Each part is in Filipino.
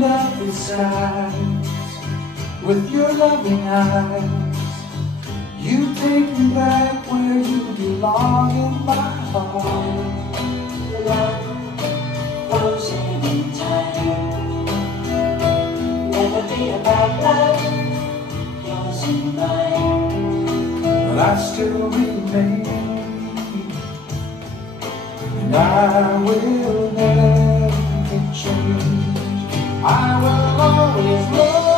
opened up the skies with your loving eyes. You take me back where you belong in my heart. Love, frozen in time. Never be about love, yours and mine. But I still remain, and I will never change. I will always love.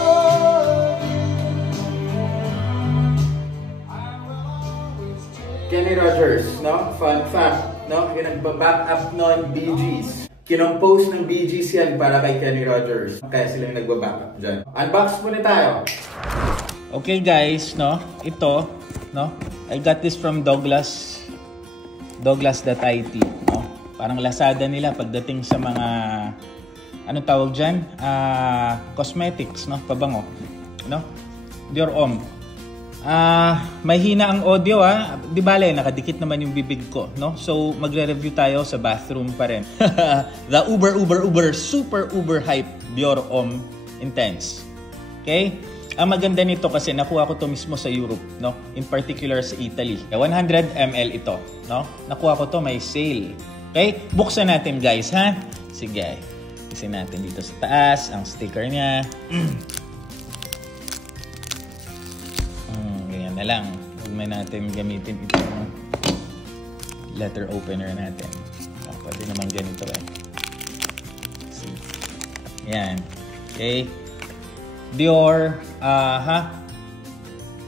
Kenny Rogers, no? Fun fact, no? Yung nagbaback up nun, Bee Gees. Kinompose ng Bee Gees yan para kay Kenny Rogers. Kaya sila yung nagbaback up dyan. Unbox muna tayo. Okay guys, no? Ito, no? I got this from Douglas.it, no? Parang Lazada nila pagdating sa mga, anong tawag dyan? Cosmetics, no? Pabango, no? Dior Homme. May hina ang audio di bale, nakadikit naman yung bibig ko, no? So magre-review tayo sa bathroom pa rin. The super hype Dior Homme Intense. Okay? Ang maganda nito kasi nakuha ko to mismo sa Europe, no? In particular sa Italy. 100 ml ito, no? Nakuha ko to, may sale. Okay? Buksan natin guys, ha? Sige. Isin natin dito sa taas ang sticker niya. Na lang. Huwag may natin gamitin ito. Letter opener natin. Pwede naman ganito eh. See. Ayan. Okay. Dior.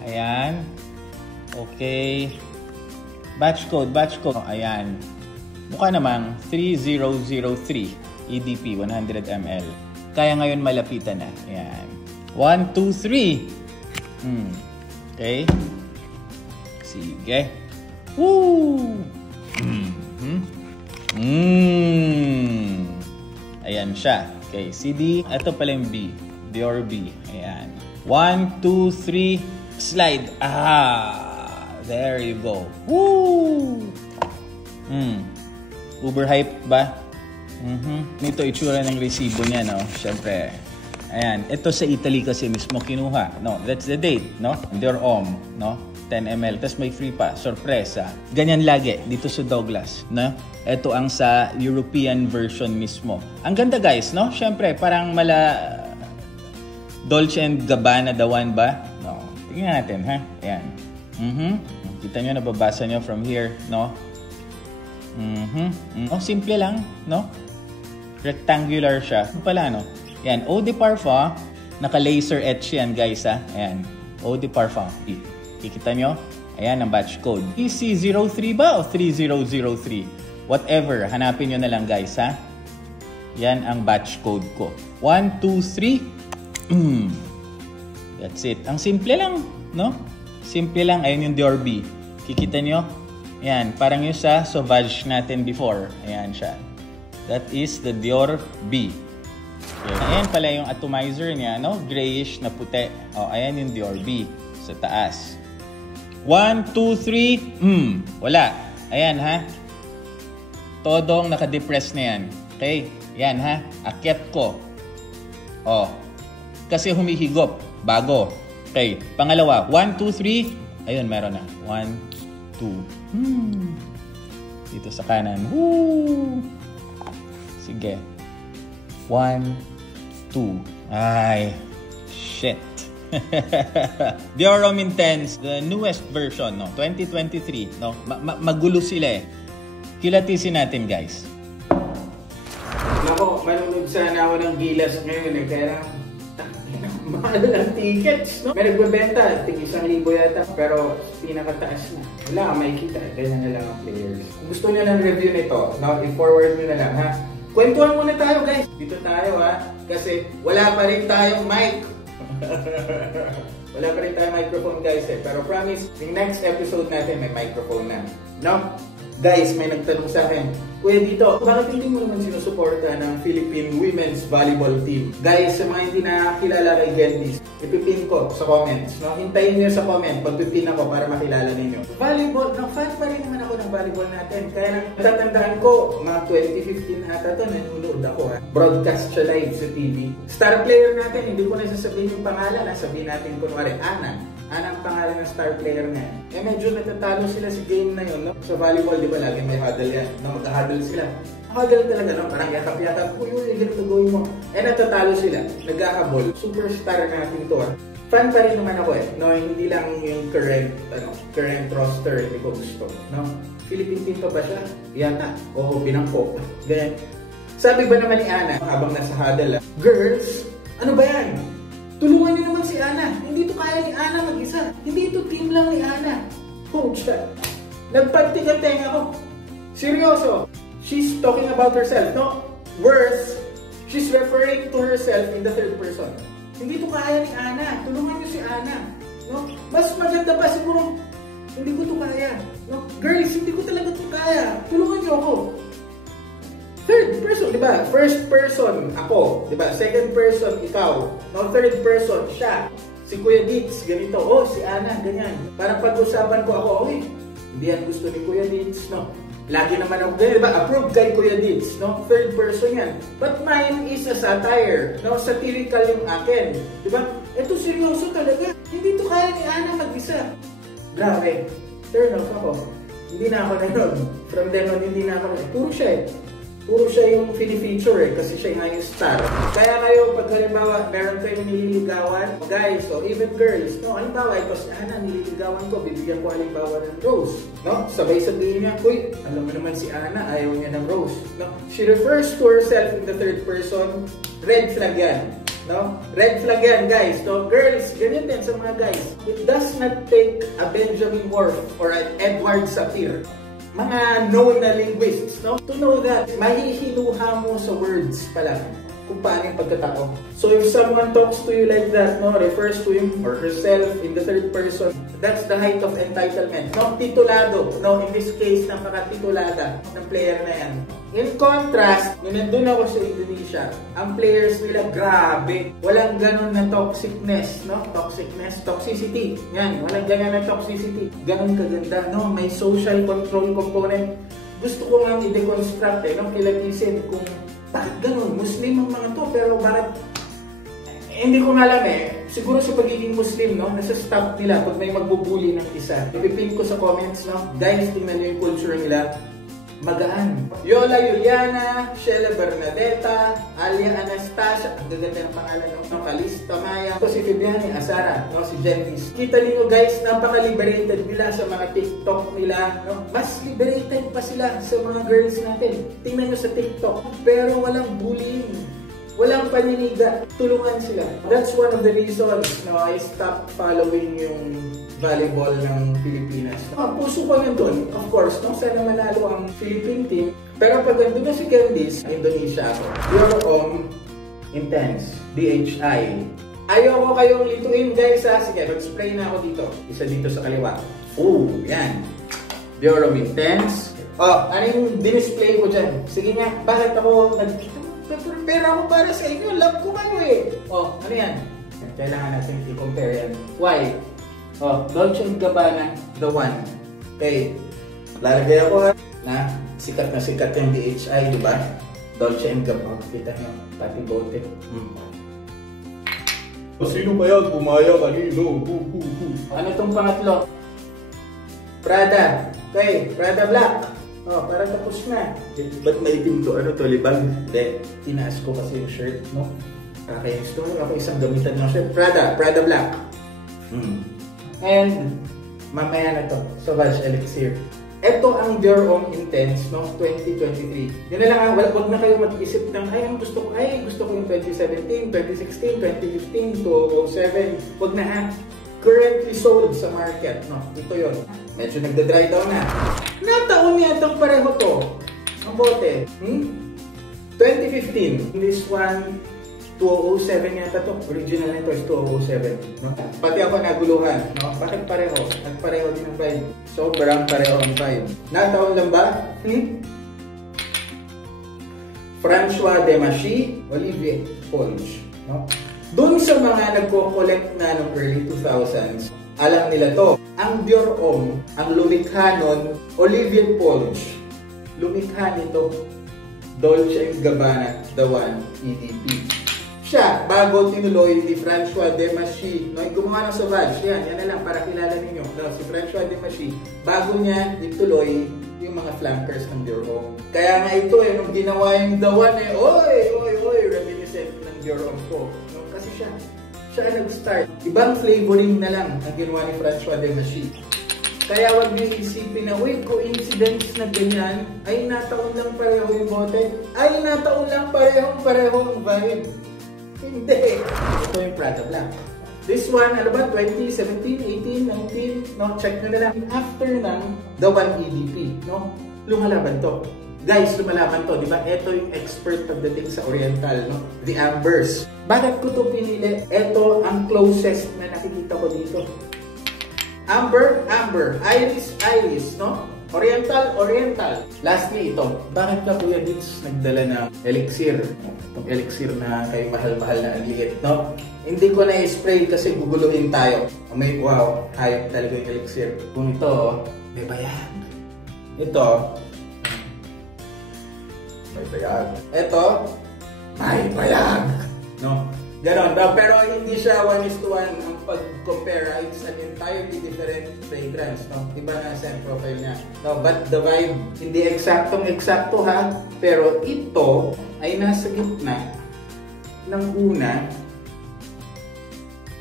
Ayan. Okay. Batch code. Ayan. Mukha namang 3003 EDP 100 ml. Kaya ngayon malapitan na. Ayan. 1, 2, 3. Okay. Sige. Woo! Ayan siya. Okay, CD. Ito pala yung B. Dior B. Ayan. 1, 2, 3. Slide. There you go. Woo! Uber hype ba? Nito itsura ng resibo niya, no? Siyempre. Ayan, ito sa Italy kasi mismo kinuha. No, that's the date, no? Dior Homme, no? 10 ml. Tapos may free pa. Sorpresa. Ganyan lagi dito sa Douglas, no? Ito ang sa European version mismo. Ang ganda guys, no? Siyempre, parang Dolce & Gabbana the one ba? No. Tingnan natin, ha? Ayan. Kita nyo, nababasa nyo from here, no? Oh, simple lang, no? Rectangular siya. Pala, no? Yan, Eau de Parfum, naka-laser etch yan guys ha. Ayan, Eau de Parfum. Kikita nyo? Ayan ang batch code. EC03 ba o 3003? Whatever, hanapin nyo na lang guys ha. Yan ang batch code ko. 1, 2, 3. That's it. Ang simple lang, no? Simple lang. Ayan yung Dior B. Kikita nyo? Ayan, parang yung sa Sauvage natin before. Ayan siya. That is the Dior B. Ayan pala yung atomizer niya, no? Grayish na puti. Ayan yung Dior B sa taas. 1, 2, 3. Wala. Ayan, ha? Todong nakadepress na yan. Okay? Yan, ha? Akyat ko. Kasi humihigop. Bago. Okay. Pangalawa. 1, 2, 3. Ayun, meron na. 1, 2. Dito sa kanan. Woo! Sige. 1, 2. Ay, shit. Dior Homme Intense, the newest version, no? 2023, no? Magulo sila eh. Kilatisin natin, guys. Nako, manunod sana ako ng Gilas ngayon eh. Kaya mahal ang tickets, no? May nagbebenta, tig 1,000 yata. Pero pinakataas na. Wala ka makikita. Ganyan na lang ang players. Kung gusto nyo ng review nito, no? I-forward nyo na lang, ha? Kwentuhan muna tayo guys. Dito tayo ha. Kasi wala pa rin tayong mic. Wala pa rin tayong microphone guys eh. Pero promise, yung next episode natin may microphone na. No? Guys, may nagtanong sa akin, Kuya dito, bakit hindi mo naman sinusuporta ng Philippine Women's Volleyball Team? Guys, sa mga hindi nakakilala kay Gentis, ipipin ko sa comments. No? Hintayin niyo sa comment, pagpipin ako para makilala ninyo. Volleyball, fan pa rin naman ako ng volleyball natin. Kaya natatandaan ko, mga 2015 ata to, nanonood ako. Broadcast siya live sa TV. Star player natin, hindi ko na sasabihin yung pangalan. Sabihin natin kunwari, Ana ang pangalan ng star player na yan. Medyo natatalo sila sa game na yun, no? Sa volleyball, di ba, lagi may huddle yan. No? Mag-huddle sila. Huddle talaga, no? Parang yakap-yakap. Uy, ganito gawin mo. Natatalo sila. Nag-ahabol. Superstar natin ito, Fan pa rin naman ako, No? Hindi lang yung current roster, hindi ko gusto, no? Philippine team pa ba siya? Yata. O binangko. Ganyan. Sabi ba naman ni Ana, habang nasa huddle, girls, ano ba yan? Tulungan niyo naman si Ana. Hindi ito kaya ni Ana mag-isa. Hindi ito team lang ni Ana. Coach, nagpantigateng ako. Seryoso. She's talking about herself. No? Worse, she's referring to herself in the third person. Hindi ito kaya ni Ana. Tulungan niyo si Ana. No? Mas maganda pa siguro. Hindi ko ito kaya. No? Girls, hindi ko talaga ito kaya. Tulungan niyo ako. Third person, di ba? First person, ako. Di ba? Second person, ikaw. No, third person, siya. Si Kuya Ditz, ganito. Oh, si Ana, ganyan. Parang pag-usapan ko ako, okay, hindi yan gusto ni Kuya Ditz, no? Lagi naman ako ganyan, di ba? Approved kay Kuya Ditz, no? Third person yan. But mine is a satire, no? Satirical yung akin. Di ba? Ito seryoso talaga. Hindi to kaya ni Ana mag-isa. Grabe. Turn off ako. Hindi na ako na yun. From then on, hindi na ako na. Puro siya Puro siya yung feature kasi siya nga yung star. Kaya kayo, pag halimbawa, meron kayong nililigawan, guys, so even girls, no, halimbawa, ito si Ana, nililigawan ko, bibigyan ko halimbawa ng rose, no? Sabay sabihin niya, uy, alam mo naman si Ana, ayaw niya ng rose, no? She refers to herself in the third person, red flag yan, no? Red flag yan, guys, no? Girls, ganyan din sa mga guys. It does not take a Benjamin Whorf or an Edward Sapir, mga known na linguists, no? To know that, mahihinuha mo sa words pala kung paano yung pagkatao. So if someone talks to you like that, no, refers to him or herself in the third person, that's the height of entitlement, no? Titulado, no? In this case, napaka-titulada ng player na yan. In contrast, nung nandun ako sa Indonesia, ang players nila, grabe. Walang ganon na toxicness, no? Toxicity. Yan, walang ganon na toxicity. Ganon kaganda, no? May social control component. Gusto ko nga i-deconstruct, no? Kilatisin kung bakit ganon? Muslim ang mga to, pero bakit? Hindi ko alam Siguro sa pagiging Muslim, no? Nasa stop nila pag may magbubuli ng isa. Ipipin ko sa comments, no? Guys, tingnan nyo yung culture nila. Magaan. Yola Juliana, Sheila Bernadetta, Alia Anastasia, ang gaganda ng pangalan, no? Calista Maya, si Fabiani Asara, no? Si Gentis. Kita niyo guys, napaka-liberated nila sa mga TikTok nila, no? Mas liberated pa sila sa mga girls natin. Tingnan niyo sa TikTok, pero walang bullying. Walang paniniga. Tulungan sila. That's one of the reasons na I stopped following yung volleyball ng Pilipinas. Puso ko nandun, of course, no? Sana manalo ang Philippine team. Pero pag nandun na si Candice, Indonesia ako. You're intense. DHI. Ayaw ko kayong lituin guys ha. Sige, mag-spray na ako dito. Isa dito sa kaliwa. Yan. Bureau Intense. Ano yung display ko dyan? Sige nga, bakit ako nag-prepare ako para sa inyo? Love ko kayo ano yan? Kailangan natin i-compare yan. Why? Dolce & Gabbana, the one. Okay. Lalagay ako na sikat yung DHI, di ba? Dolce & Gabbana. Kita nyo, pati bote. Sino ba yan? Pumaya kanino? Ano itong pangatlo? Prada. Okay, Prada Black. Para tapos na. Ba't maitim to? Ano to? Libag? Hindi. Tinaas ko kasi yung shirt, no? Kakainis ko. Ako isang gamitan ng shirt. Prada Black. And, mamaya na to. Sauvage Elixir. Ito ang Your Own Intense, no? 2023. Yun na lang, wag na kayo mag-isip ng, gusto ko yung 2017, 2016, 2015, 2007. Wag na currently sold sa market, no? Ito yun. Medyo nagda-dry down na. Nataon niya itong pareho to. Ang bote. 2015. This one, 2007 yata to. Original nito is 2007. No? Pati ako naguluhan. No? Bakit pareho? Nagpareho din ang vibe. Sobrang pareho ang vibe. Nataon lang ba? François Demachy, Olivier Polge. No? Doon sa mga nagko-collect na noong early 2000s, alam nila to. Ang Dior Homme, ang lumikha nun, Olivier Polge. Lumikha nito, Dolce & Gabbana, The One, EDP. Siya, bago tinuloy ni François Demachy, no, gumawa ng Sauvage, yan na lang para kilala ninyo. No, si François Demachy, bago niya ituloy yung mga flankers ng Dior Homme. Kaya nga ito nung ginawa yung The One oy, reminiscent ng Dior Homme ko. No, kasi siya ang nag-start. Ibang flavoring na lang ang ginawa ni François Demachy. Kaya wag niyo isipin na, uy, coincidence na ganyan, ay nataon lang pareho yung bote, ay nataon lang pareho ang vibe. Hindi. Ito yung Prada Black. This one, ano ba, 2017, 18, 19, no, check na lang. After ng The One EDP, no, lumalaban to. Guys, lumalaban to, di ba? Ito yung expert pagdating sa Oriental, no, the Ambers. Bakit ko to pinili? Ito ang closest na nakikita ko dito. Amber, Iris, no? Oriental. Lastly, ito. Bakit ka Kuya Dits nagdala ng elixir? Itong elixir na kayo mahal-mahal na ang liit, no? Hindi ko na i-spray kasi guguluhin tayo. May wow, hayop talaga yung elixir. Kung ito, may bayag. Ito, may bayag. Ito, may bayag. No? Ganon. Pero hindi siya 1:1 ang pag-compare. It's an entirely different fragrance. No? Iba na scent profile niya. No? But the vibe, hindi eksaktong-eksakto ha. Pero ito ay nasa gitna ng una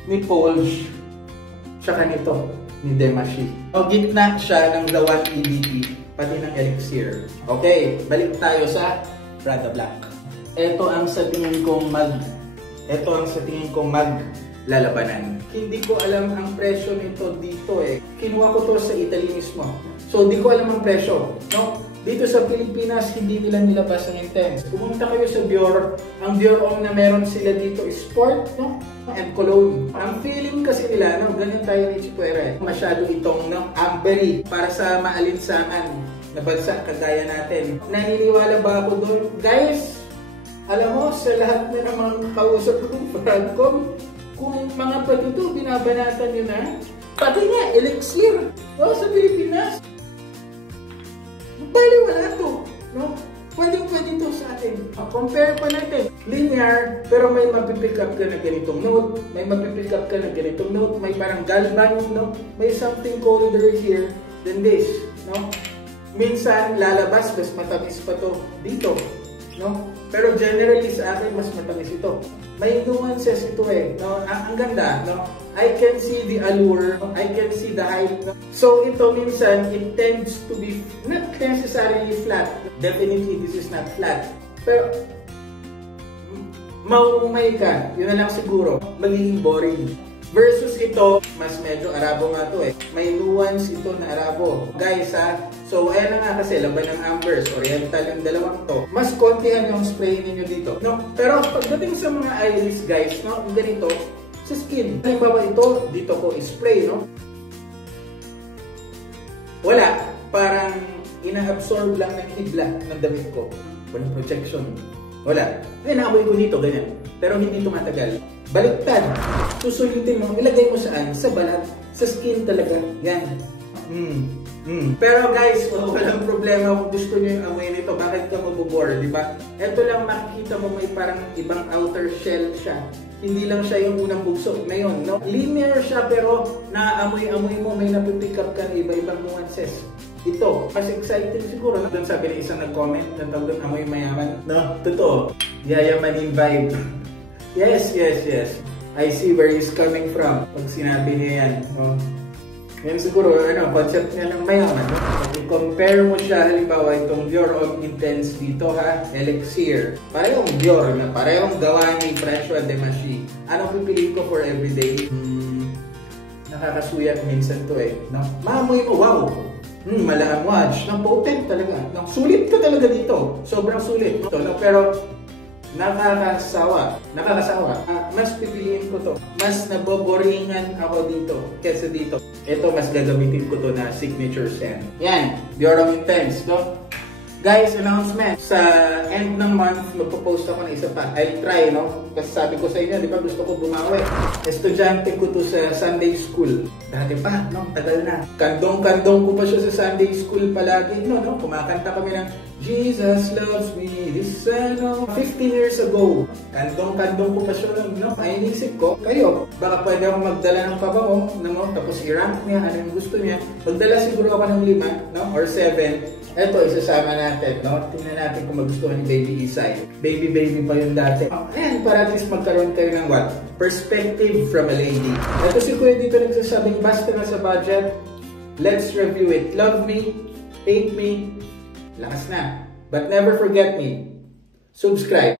ni Polge tsaka nito ni Demachy. O gitna siya ng The One EDP pati ng elixir. Okay, balik tayo sa Prada Black. Ito ang sa tingin kong maglalabanan. Hindi ko alam ang presyo nito dito eh. Kinuha ko to sa Italy mismo. So, hindi ko alam ang presyo. No? Dito sa Pilipinas, hindi nila nilabas ang intense. Pumunta kayo sa Dior. Ang Dior Homme na meron sila dito is sport, no? And cologne. Ang feeling kasi nila, no? Ganyan tayo ni Chipuera. Masyado itong ambery para sa maalinsangan na bansa kagaya natin. Naniniwala ba ako doon? Guys, alam mo, sa lahat na namang kausap kong Francom, kung mga patito, binabanatan nyo na, pati nga, elixir, no, sa Pilipinas. Bali, wala to, no? Pwede to sa atin. Compare pa natin. Linear, pero may mapipick up ka na ganitong note, may mapipick up ka na ganitong note, may parang galvan, no? May something colder here than this, no? Minsan, lalabas, mas matamis pa to dito, no? Pero generally sa akin, mas matamis ito. May nuances ito eh. No? Ang ganda, no? I can see the allure, I can see the hype. No? So ito minsan, it tends to be not necessarily flat. Definitely, this is not flat. Pero, maumay ka. Yun na lang siguro. Magiging boring. Versus ito, mas medyo Arabo nga to eh. May nuance ito na Arabo. Guys ha, so ayan na nga kasi, laban ng Ambers, Oriental yung dalawang to. Mas kontihan yung spray ninyo dito. No? Pero pagdating sa mga iris guys, no, ganito, sa skin. Halimbawa ito, dito ko spray, no? Wala. Parang ina-absorb lang ng hibla ng damit ko. Walang projection. Wala. Ay, naamoy ko dito, ganyan. Pero hindi tumatagal. Baliktad. Susulitin mo, ilagay mo saan? Sa balat. Sa skin talaga. Yan. Pero guys, walang problema kung gusto nyo yung amoy nito. Bakit ka mabubore, di ba? Ito lang makikita mo may parang ibang outer shell siya. Hindi lang siya yung unang bugso. Ngayon, no? Linear siya pero naaamoy-amoy mo, may napipick up ka na iba-ibang nuances. Ito, mas exciting siguro. Doon sabi na isang nag-comment, nandang doon amoy mayaman. No, totoo. Yayamanin vibe. Yes. I see where he's coming from. Pag sinabi niya yan. No? Yan siguro, concept niya ng mayaman. No? I-compare mo siya, halimbawa itong Dior Homme Intense dito ha, Elixir. Parehong Dior na, parehong gawa ni François Demachy. Anong pipiliin ko for everyday? Nakakasuya minsan to eh. No? Maamoy mo, wow! Malaang watch. Potent talaga. Sulit ka talaga dito. Sobrang sulit. No? Pero, Nakakasawa. Mas pipiliin ko to. Mas naboboringan ako dito kesa dito. Ito, mas gagamitin ko to na signature scent. Yan, Dior Intense, no? Guys, announcement. Sa end ng month, magpo-post ako ng isa pa. I'll try, no? Kasi sabi ko sa inyo, di ba gusto ko bumawi. Estudyante ko to sa Sunday school. Dati pa, no? Tagal na. Kandong-kandong ko pa siya sa Sunday school palagi. No? Kumakanta kami ng Jesus loves me, this ano. 15 years ago. Kandong-kandong ko pa siya. No? Ay, inisip ko, kayo, baka pwede akong magdala ng pabango, no? Tapos i-rank niya, ano yung gusto niya. Magdala siguro ako ng 5, no? Or 7. Ito, isasama natin, no? Tingnan natin kung magustuhan ni Baby Isay. Baby pa yung dati. Ayan, para at least magkaroon kayo ng what? Perspective from a lady. Ito si Kuya dito nagsasabing, basta na sa budget, let's review it. Love me, hate me, lakas na. But never forget me, subscribe.